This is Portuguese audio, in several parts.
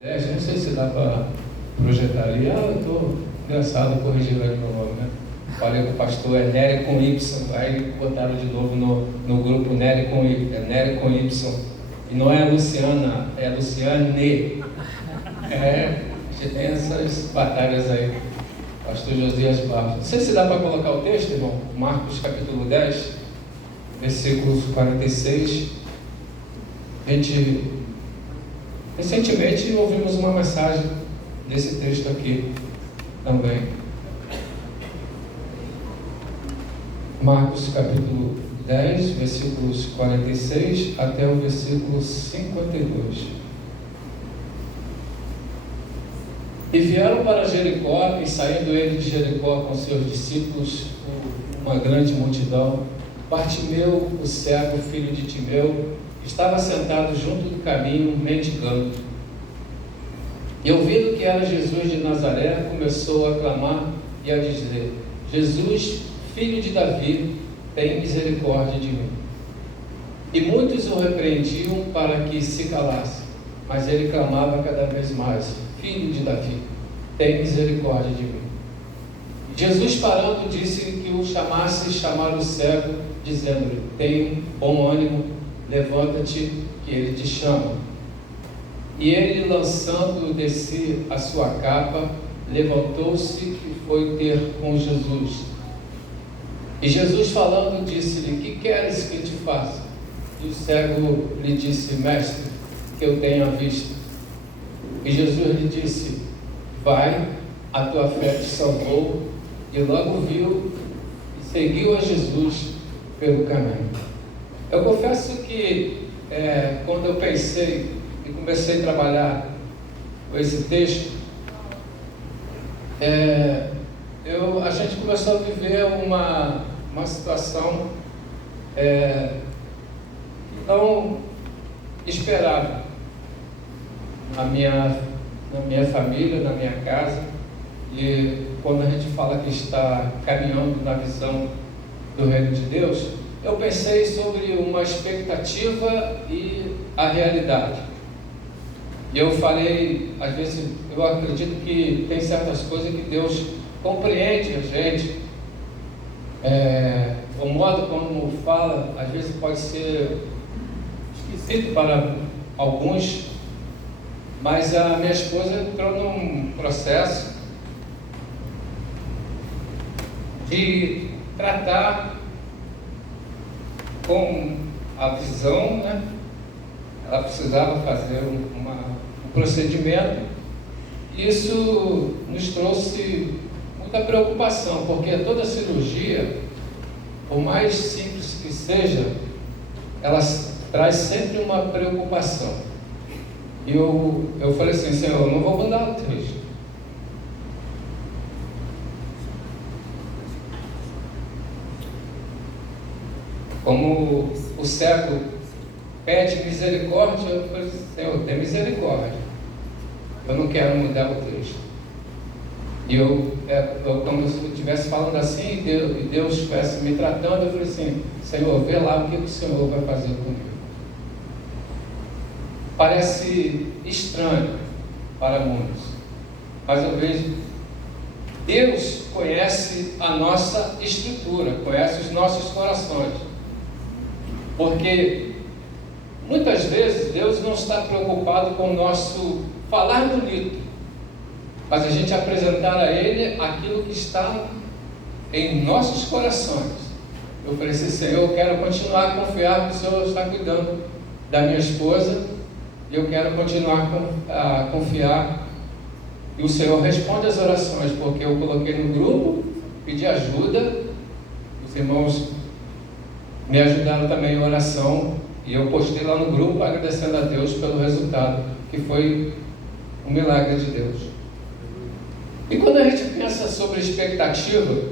Não sei se dá para projetar ali. Eu estou engraçado corrigindo aí meu nome, né? Falei com o pastor, é Nery com Y, aí botaram de novo no grupo Nery com Y. E não é Luciana, é Luciane. A gente tem essas batalhas aí. Pastor Josias Barros. Não sei se dá para colocar o texto, irmão. Marcos capítulo 10, versículos 46. Recentemente ouvimos uma mensagem desse texto aqui também. Marcos capítulo 10, versículos 46 até o versículo 52. E vieram para Jericó, e saindo ele de Jericó com seus discípulos, uma grande multidão, Bartimeu, o cego, filho de Timeu, estava sentado junto do caminho, mendigando. E ouvindo que era Jesus de Nazaré, começou a clamar e a dizer: Jesus, filho de Davi, tem misericórdia de mim. E muitos o repreendiam para que se calasse, mas ele clamava cada vez mais: Filho de Davi, tem misericórdia de mim. Jesus, parando, disse que o chamasse, chamar o cego, dizendo-lhe: Tem bom ânimo, levanta-te, que ele te chama. E ele, lançando de si a sua capa, levantou-se e foi ter com Jesus. E Jesus, falando, disse-lhe: Que queres que te faça? E o cego lhe disse: Mestre, que eu tenha visto. E Jesus lhe disse: Vai, a tua fé te salvou. E logo viu e seguiu a Jesus pelo caminho. Eu confesso que quando eu pensei e comecei a trabalhar com esse texto, a gente começou a viver uma situação não esperada na minha família, na minha casa. E quando a gente fala que está caminhando na visão do reino de Deus, eu pensei sobre uma expectativa e a realidade. E eu falei, às vezes, eu acredito que tem certas coisas que Deus compreende a gente. O modo como fala, às vezes pode ser esquisito para alguns, mas a minha esposa entrou num processo de tratar com a visão, né? Ela precisava fazer um procedimento. Isso nos trouxe muita preocupação, porque toda cirurgia, por mais simples que seja, ela traz sempre uma preocupação. E eu falei assim: Senhor, eu não vou mudar o texto. Como o cego pede misericórdia, eu falei: Senhor, tem misericórdia. Eu não quero mudar o texto. E eu como se eu estivesse falando assim, e Deus estivesse me tratando, eu falei assim: Senhor, vê lá o que o Senhor vai fazer comigo. Parece estranho para muitos, mas eu vejo, Deus conhece a nossa estrutura, conhece os nossos corações. Porque muitas vezes Deus não está preocupado com o nosso falar bonito, mas a gente apresentar a Ele aquilo que está em nossos corações. Eu falei assim: Senhor, eu quero continuar a confiar que o Senhor está cuidando da minha esposa, e eu quero continuar a confiar, e o Senhor responde as orações, porque eu coloquei no grupo, pedi ajuda, os irmãos me ajudaram também em oração, e eu postei lá no grupo agradecendo a Deus pelo resultado, que foi um milagre de Deus. E quando a gente pensa sobre expectativa,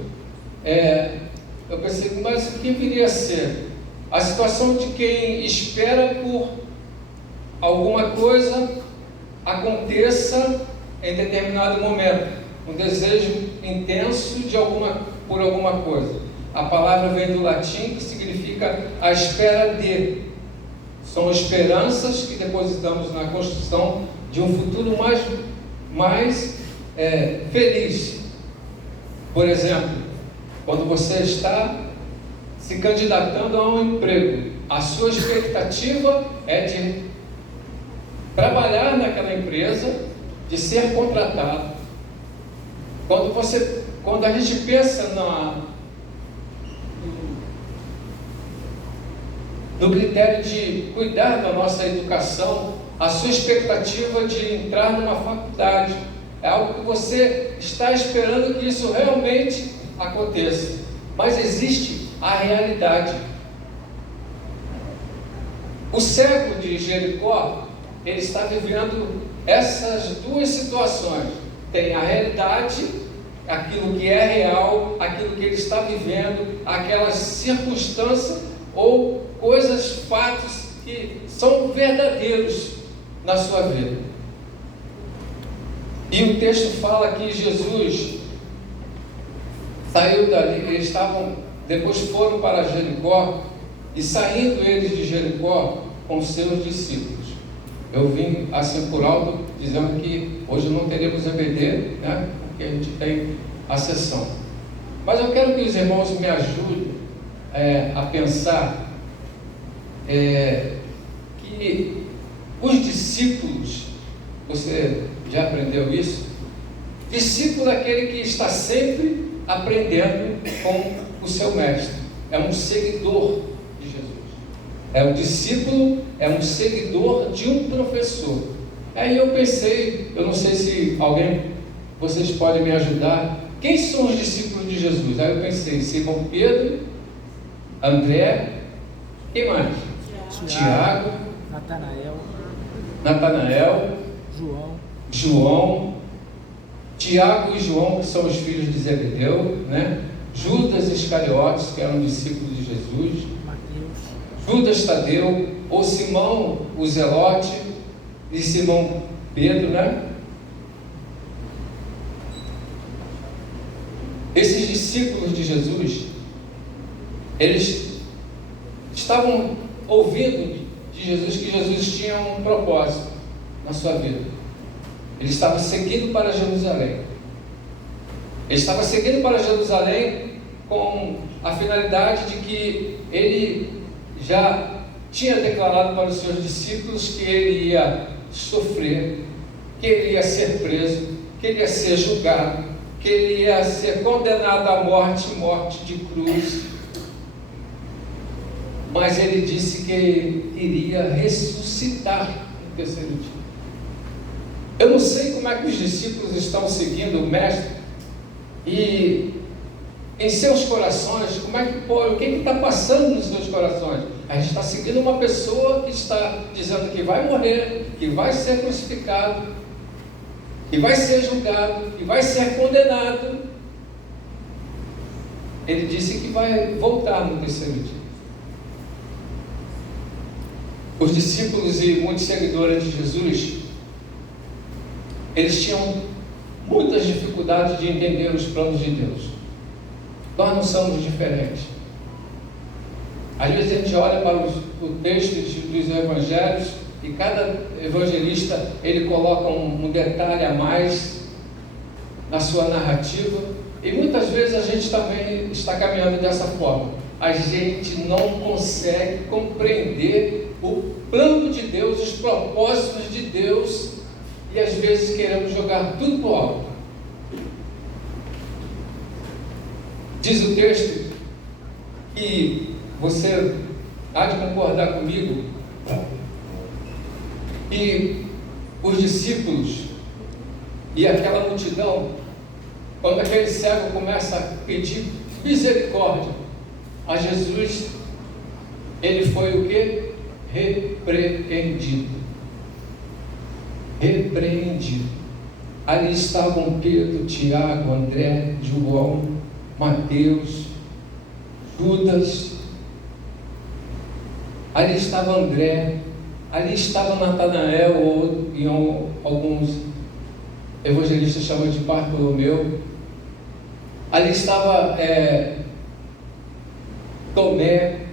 eu pensei: mas o que viria a ser? A situação de quem espera por alguma coisa aconteça em determinado momento, um desejo intenso por alguma coisa. A palavra vem do latim, que significa a espera de. São esperanças que depositamos na construção de um futuro mais feliz. Por exemplo, quando você está se candidatando a um emprego, a sua expectativa é de trabalhar naquela empresa, de ser contratado. Quando a gente pensa no critério de cuidar da nossa educação, a sua expectativa de entrar numa faculdade é algo que você está esperando que isso realmente aconteça. Mas existe a realidade. O cego de Jericó, ele está vivendo essas duas situações. Tem a realidade, aquilo que é real, aquilo que ele está vivendo, aquelas circunstâncias ou coisas, fatos que são verdadeiros na sua vida. E o texto fala que Jesus saiu dali, depois foram para Jericó, e saindo eles de Jericó com seus discípulos. Eu vim assim por alto, dizendo que hoje não teremos EBD, né? Porque a gente tem a sessão. Mas eu quero que os irmãos me ajudem a pensar que os discípulos, você já aprendeu isso? Discípulo é aquele que está sempre aprendendo com o seu mestre, é um seguidor de Jesus. É um discípulo, é um seguidor de um professor. Aí eu pensei, eu não sei se vocês podem me ajudar, quem são os discípulos de Jesus? Aí eu pensei, Simão Pedro, André, quem mais? Tiago, Natanael, João, Tiago e João, que são os filhos de Zebedeu, né? Judas Iscariotes, que era um discípulo de Jesus, Judas Tadeu, ou Simão o Zelote, e Simão Pedro, né? Esses discípulos de Jesus, eles estavam ouvindo de Jesus que Jesus tinha um propósito na sua vida. Ele estava seguindo para Jerusalém. Ele estava seguindo para Jerusalém com a finalidade de que ele já tinha declarado para os seus discípulos que ele ia sofrer, que ele ia ser preso, que ele ia ser julgado, que ele ia ser condenado à morte de cruz. Mas ele disse que iria ressuscitar no terceiro dia. Eu não sei como é que os discípulos estão seguindo o Mestre e em seus corações, o que está passando nos seus corações? A gente está seguindo uma pessoa que está dizendo que vai morrer, que vai ser crucificado, que vai ser julgado, que vai ser condenado. Ele disse que vai voltar no terceiro dia. Os discípulos e muitos seguidores de Jesus, eles tinham muitas dificuldades de entender os planos de Deus. Nós não somos diferentes. Às vezes a gente olha para o texto dos evangelhos e cada evangelista ele coloca um detalhe a mais na sua narrativa, e muitas vezes a gente também está caminhando dessa forma. A gente não consegue compreender o plano de Deus, os propósitos de Deus, e às vezes queremos jogar tudo para o alto. Diz o texto, e você há de concordar comigo, e os discípulos e aquela multidão, quando aquele cego começa a pedir misericórdia a Jesus, ele foi o quê? Repreendido. Ali estavam Pedro, Tiago, André, João, Mateus, Judas, ali estava André, ali estava Natanael, ou alguns evangelistas chamam de Bartolomeu, ali estava Tomé,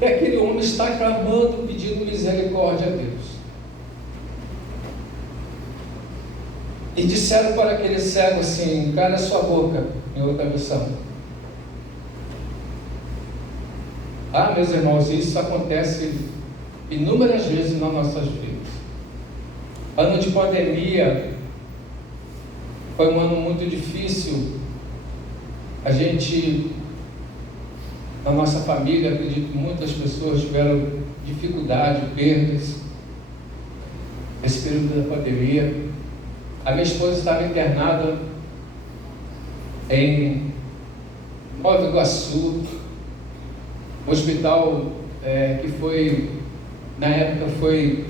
e aquele homem está clamando, pedindo misericórdia a Deus. E disseram para aquele cego assim: cala a sua boca, em outra versão. Ah, meus irmãos, isso acontece inúmeras vezes nas nossas vidas. Ano de pandemia foi um ano muito difícil. A gente, na nossa família, acredito que muitas pessoas tiveram dificuldade, perdas nesse período da pandemia. A minha esposa estava internada em Nova Iguaçu, um hospital que foi, na época, foi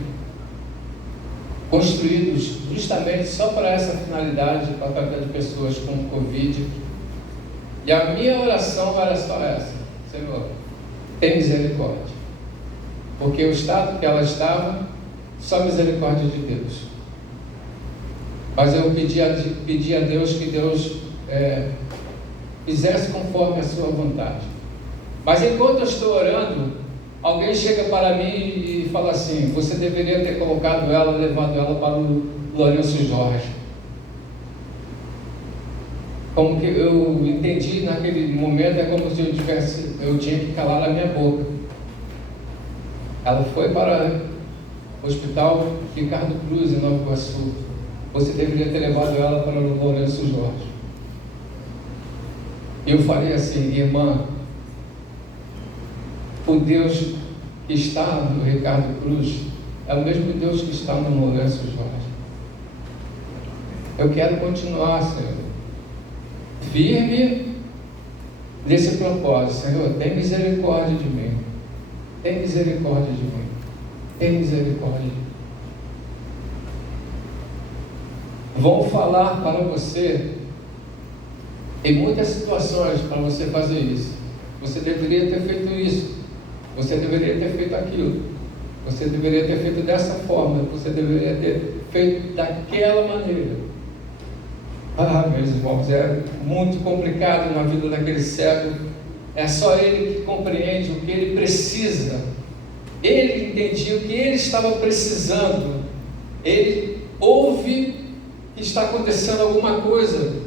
construído justamente só para essa finalidade, para tratar de pessoas com Covid. E a minha oração era só essa: Senhor, tem misericórdia, porque o estado que ela estava, só misericórdia de Deus. Mas eu pedi a Deus que Deus fizesse conforme a sua vontade. Mas enquanto eu estou orando, alguém chega para mim e fala assim: você deveria ter colocado ela, levado ela para o Lourenço Jorge. Como que eu entendi naquele momento, é como se eu tinha que calar a minha boca. Ela foi para o Hospital Ricardo Cruz, em Nova Iguaçu. Você deveria ter levado ela para o Lourenço Jorge. Eu falei assim: irmã, o Deus que está no Ricardo Cruz é o mesmo Deus que está no Lourenço Jorge. Eu quero continuar, Senhor, firme nesse propósito. Senhor, tem misericórdia de mim. Tem misericórdia de mim. Tem misericórdia de mim. Vão falar para você em muitas situações para você fazer isso. Você deveria ter feito isso. Você deveria ter feito aquilo. Você deveria ter feito dessa forma. Você deveria ter feito daquela maneira. Ah, meus irmãos, é muito complicado na vida daquele cego. É só ele que compreende o que ele precisa. Ele entendia o que ele estava precisando. Ele ouve que está acontecendo alguma coisa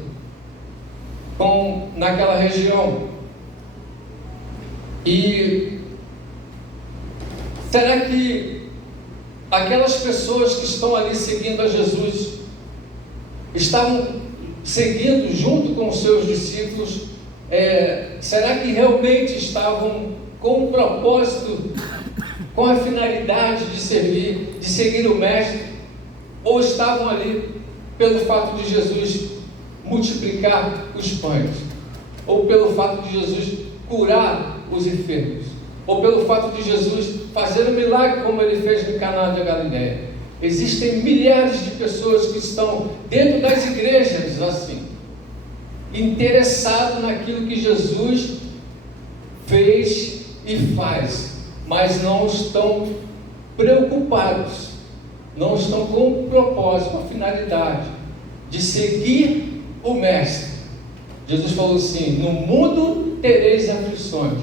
naquela região. E será que aquelas pessoas que estão ali seguindo a Jesus estavam seguindo junto com os seus discípulos? Será que realmente estavam com o propósito, com a finalidade de servir, de seguir o Mestre? Ou estavam ali pelo fato de Jesus multiplicar os pães? Ou pelo fato de Jesus curar os enfermos? Ou pelo fato de Jesus fazer um milagre como ele fez no Caná da Galileia? Existem milhares de pessoas que estão dentro das igrejas assim, interessados naquilo que Jesus fez e faz, mas não estão preocupados, não estão com o propósito, a finalidade de seguir o Mestre. Jesus falou assim: no mundo tereis aflições.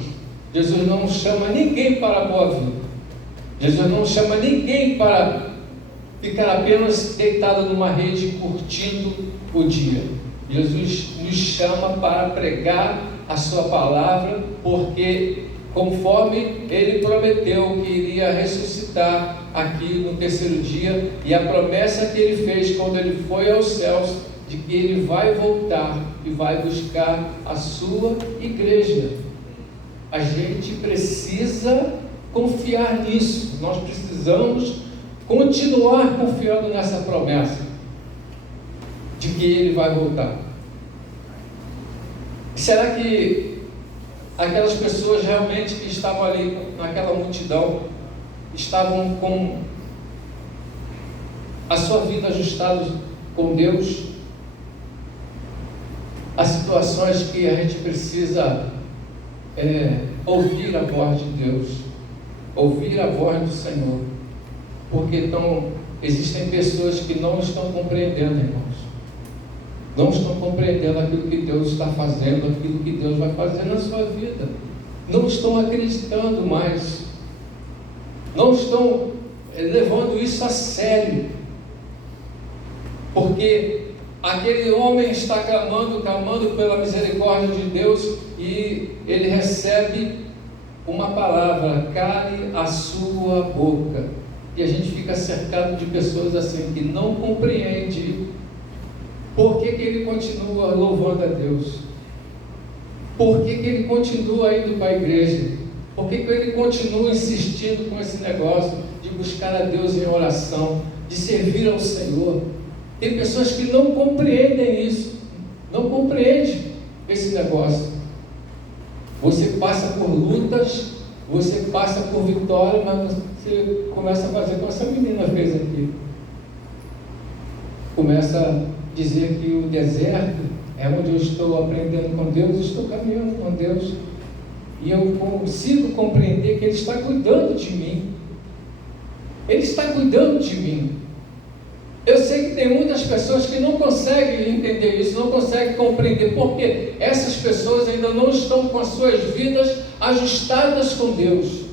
Jesus não chama ninguém para a boa vida. Jesus não chama ninguém para ficar apenas deitado numa rede curtindo o dia. Jesus nos chama para pregar a sua palavra, porque conforme ele prometeu que iria ressuscitar aqui no terceiro dia, e a promessa que ele fez quando ele foi aos céus, de que ele vai voltar e vai buscar a sua igreja. A gente precisa confiar nisso. Nós precisamos continuar confiando nessa promessa de que ele vai voltar. Será que aquelas pessoas realmente que estavam ali naquela multidão estavam com a sua vida ajustada com Deus? Há situações que a gente precisa ouvir a voz de Deus, ouvir a voz do Senhor, porque existem pessoas que não estão compreendendo, irmãos, não estão compreendendo aquilo que Deus está fazendo, aquilo que Deus vai fazer na sua vida, não estão acreditando mais, não estão levando isso a sério. porque aquele homem está clamando pela misericórdia de Deus, e ele recebe uma palavra: cale a sua boca. E a gente fica cercado de pessoas assim, que não compreende por que ele continua louvando a Deus, por que ele continua indo para a igreja, por que ele continua insistindo com esse negócio de buscar a Deus em oração, de servir ao Senhor. Tem pessoas que não compreendem isso, não compreendem esse negócio. Você passa por lutas, você passa por vitória, mas você começa a fazer como essa menina fez aqui. Começa a dizer que o deserto é onde eu estou aprendendo com Deus, estou caminhando com Deus, e eu consigo compreender que Ele está cuidando de mim. Ele está cuidando de mim. Eu sei que tem muitas pessoas que não conseguem entender isso, não conseguem compreender, porque essas pessoas ainda não estão com as suas vidas ajustadas com Deus.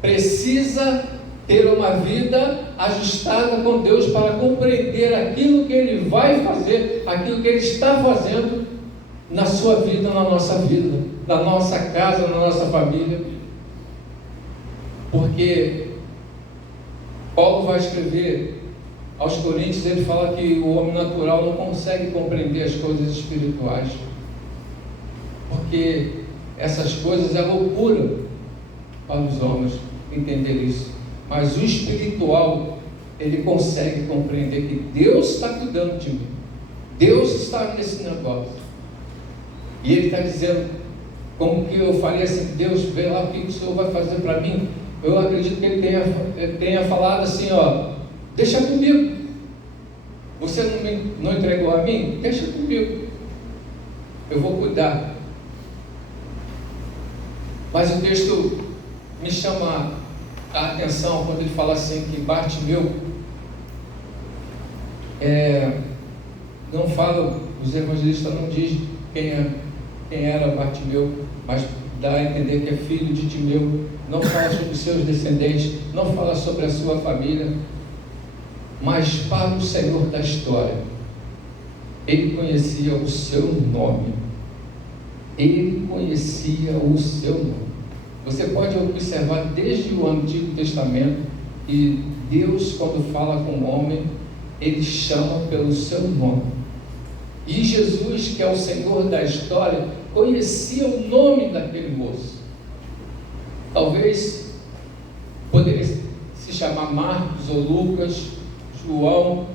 Precisa ter uma vida ajustada com Deus para compreender aquilo que Ele vai fazer, aquilo que Ele está fazendo na sua vida, na nossa vida, na nossa casa, na nossa família. Porque Paulo vai escrever aos Coríntios, ele fala que o homem natural não consegue compreender as coisas espirituais, porque essas coisas é loucura para os homens entender isso. Mas o espiritual, ele consegue compreender que Deus está cuidando de mim, Deus está nesse negócio, e ele está dizendo, como que eu faria assim: Deus, vê lá o que o Senhor vai fazer para mim. Eu acredito que ele tenha falado assim: ó, deixa comigo, você não entregou a mim? Deixa comigo, eu vou cuidar. Mas o texto me chama a atenção quando ele fala assim, que Bartimeu, não fala, os evangelistas não dizem quem era Bartimeu, mas dá a entender que é filho de Timeu. Não fala sobre os seus descendentes, não fala sobre a sua família, mas para o Senhor da história, ele conhecia o seu nome. Ele conhecia o seu nome. Você pode observar desde o Antigo Testamento que Deus, quando fala com o homem, Ele chama pelo seu nome. E Jesus, que é o Senhor da história, conhecia o nome daquele moço. Talvez poderia se chamar Marcos ou Lucas, João,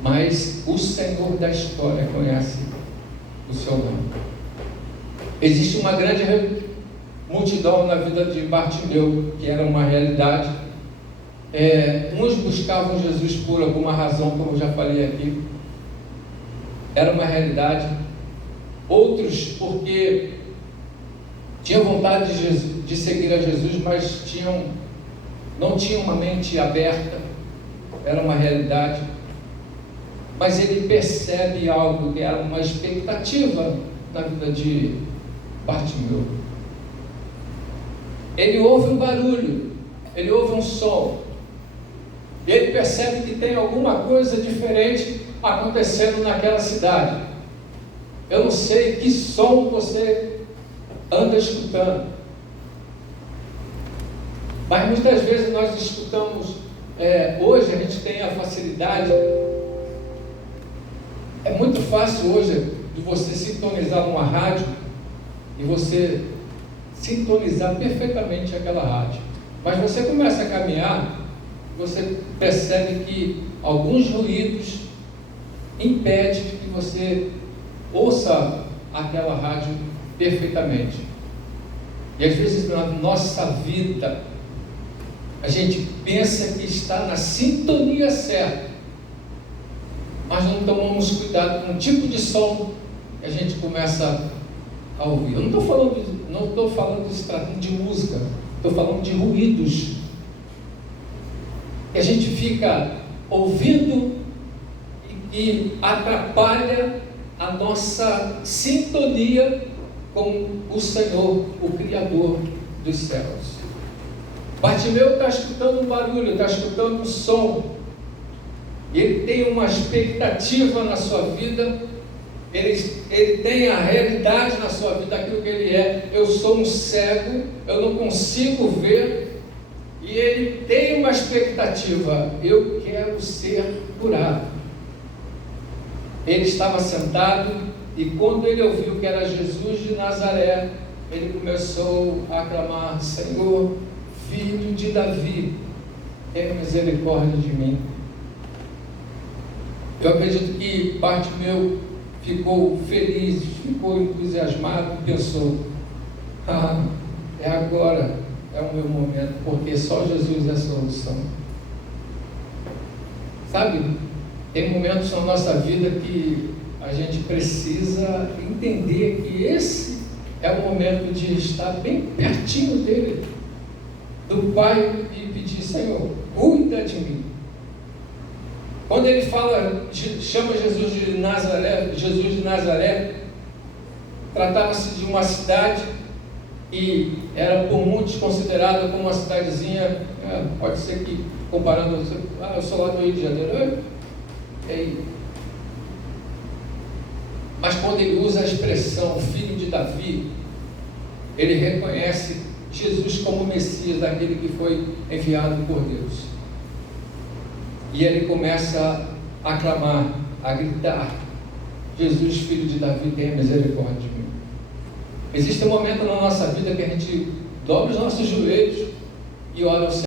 mas o Senhor da história conhece o seu nome. Existe uma grande multidão na vida de Bartimeu, que era uma realidade. Uns buscavam Jesus por alguma razão, como eu já falei aqui, era uma realidade. Outros porque tinham vontade de seguir a Jesus, mas não tinham uma mente aberta, era uma realidade. Mas ele percebe algo que era uma expectativa na vida de Bartimeu. Ele ouve um barulho, ele ouve um som, e ele percebe que tem alguma coisa diferente acontecendo naquela cidade. Eu não sei que som você anda escutando, mas muitas vezes nós escutamos, hoje a gente tem a facilidade, é muito fácil hoje de você sintonizar uma rádio e você sintonizar perfeitamente aquela rádio, mas você começa a caminhar, você percebe que alguns ruídos impedem que você ouça aquela rádio perfeitamente. E às vezes na nossa vida a gente pensa que está na sintonia certa, mas não tomamos cuidado com o tipo de som que a gente começa a ouvir. Eu não estou falando de se tratando de música, estou falando de ruídos que a gente fica ouvindo e atrapalha a nossa sintonia com o Senhor, o Criador dos céus. Bartimeu está escutando um barulho, está escutando um som, ele tem uma expectativa na sua vida, ele tem a realidade na sua vida, aquilo que ele é. Eu sou um cego, eu não consigo ver, e ele tem uma expectativa: eu quero ser curado. Ele estava sentado, e quando ele ouviu que era Jesus de Nazaré, ele começou a clamar: Senhor, filho de Davi, tenha misericórdia de mim. Eu acredito que Bartimeu ficou feliz, ficou entusiasmado, pensou: é agora, é o meu momento, porque só Jesus é a solução. Sabe, tem momentos na nossa vida que a gente precisa entender que esse é o momento de estar bem pertinho dele, do Pai, e pedir: Senhor, cuida de mim. Quando ele fala, chama Jesus de Nazaré, tratava-se de uma cidade que era por muitos considerada como uma cidadezinha, pode ser que, comparando, eu sou lá do Rio de Janeiro, mas quando ele usa a expressão filho de Davi, ele reconhece Jesus como o Messias, aquele que foi enviado por Deus. E ele começa a clamar, a gritar: Jesus, filho de Davi, tenha misericórdia de mim. Existe um momento na nossa vida que a gente dobra os nossos joelhos e ora ao Senhor.